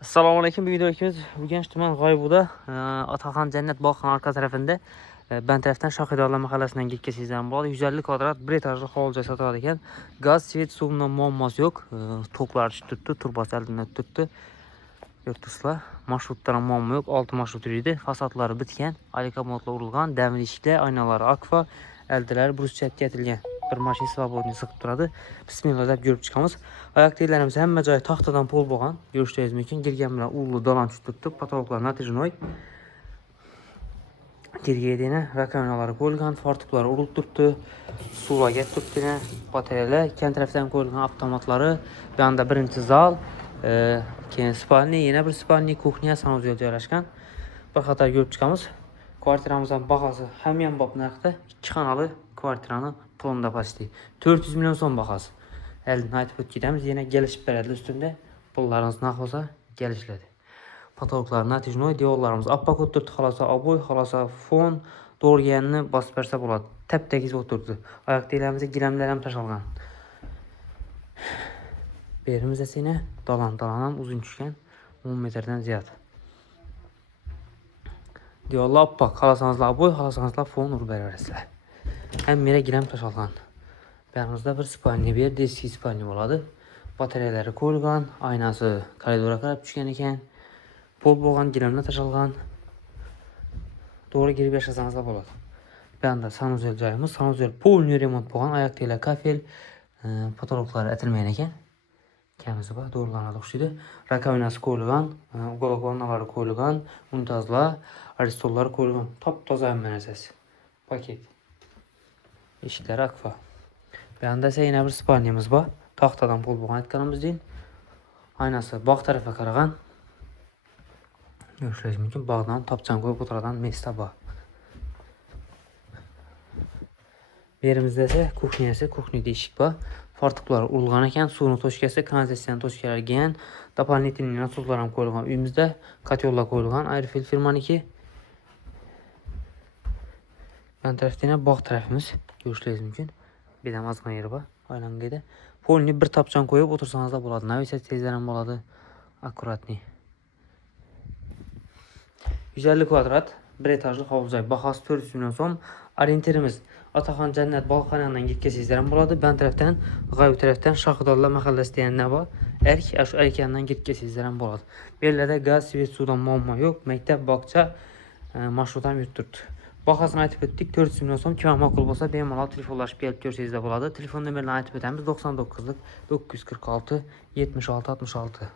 Assalomu alaykum. Bu video ikimiz Urganch tuman G'oybuda Otaxon Jannat bog'xona arka tarafında ben tarafdan Shohidorlar mahallasidan ketkazingizdan bo'ladi. 150 kvadrat bir etajli hovli sotadi ekan. Gaz, svet, suvdan muammosi yo'q. Toklar tutdi, turbasi aldan tutdi. Yurtduslar, marshrutlar ham muammo yo'q. 6 marshrut yuradi. Fasadlari bitgan, alikamotlar urilgan, damli eshiklar, oynalari akfa, aldilari bruschatka etilgan. Bir mashina svobodniy siqib turadi. Bismillah deb ko'rib chiqamiz. Oyoq teglarimiz hamma joyi taxtadan pol bo'lgan. Ko'rishingiz mumkin. Girgan bilan ulli dolan tutdi. Patologlar natijinoy. Girgedini rakamlari qo'yilgan, fartuqlar urilib turibdi. Suvga turibdi. Batareyalar ikki tarafdan qo'yilgan avtomatlari. Bu yoqda birinchi zal, keyin spalni, yana bir spalni, kuxnya, sanuzel joylashgan. Bir qator ko'rib chiqamiz. Kvartiramizning bahasi ham bop narxda. 2 xonali kvartirani pulunda pasti. 400 milyon so'm bahasi. Eldan aytib o'tganimiz, yana kelishib beradi üstünde. Pullaringiz narx bo'lsa, kelishiladi. Patologlar natijnoy, devorlarimiz appak o'tirdi, xalosa oboy, xalosa fon, do'rganni bosib bersa bo'ladi. Tap-tekiz o'tirdi. Oyoq teglarimizga gilamlar ham tashalgan. Berimizda seni dolan ham uzun tushgan, 10 metrdan ziyod. Devorlar appak, xalosanızlar oboy, xalosanızlar fon urib berasizlar. Hem mera gilam tashalgan. Yanımızda bir spalni, bir deski spalni bo'ladi. Batareyaları qo'yilgan, aynasi koridorga qarab tushgan ekan. Pol bo'lgan, gilamlar tashalgan. To'g'ri girib yashasangiz bo'ladi. Bu yerda sanuzel joyimiz, sanuzel polniy remont bo'lgan, oyoq teglar kafel, patologlari aytilmagan ekan. Kamizi bor, do'rlanadi o'xshaydi. Rakovinasi qo'yilgan, uголок vannalari qo'yilgan, unitazlar, aristollar qo'yilgan. Top-toza hamma narsasi. Paket. Eshiklar akfa. Bu yoqda esa yana bir spalnimiz bor. Taxtadan pol bo'lgan aytganimizdek. Aynasi bog' tarafga qaragan. Ko'rishingiz mumkin, bog'dan topchan qo'yib o'tiradigan mesta bor. Bu yerimizda esa kuxnyasi, kuxnyada eshik bor. Fartuqlar urilgan ekan, suvni toshkasi, kanalizatsiya toshkalari kelgan, дополнительный nasoslар ham qo'yilgan. Uyimizda kotyollar qo'yilgan, Airfield firmaniki. Ben tarafdan bog' tarafimiz ko'rishingiz mumkin. Bir de mazg'an yeri bor. Oylangada. Polni bir tapchan qo'yib o'tirsangiz da bo'ladi. Navisa tezlar ham bo'ladi. Akkuratniy. 150 kvadrat, bir etajli hovli joy. Bahasi 400 milyon so'm. Orientirimiz Otaxon Jannat bog'xonasidan ketkazingizlar ham bo'ladi. Ben tarafdan, G'oyib tarafdan Shohidorlar mahallasi degan bor. Shu aykandan ketkazingizlar ham bo'ladi. Bu yerlarda gaz, svet, suvdan muammo yo'q. Maktab, bog'cha, marshrut ham yurib turibdi. Bahasini aytib o'tdik, 400 milyon so'm. Kim ma'qul bo'lsa, bemalol telefonlashib kelib ko'rsangizlar bo'ladi. Telefon nomerini aytib o'tamiz. 99lik 946 76 66.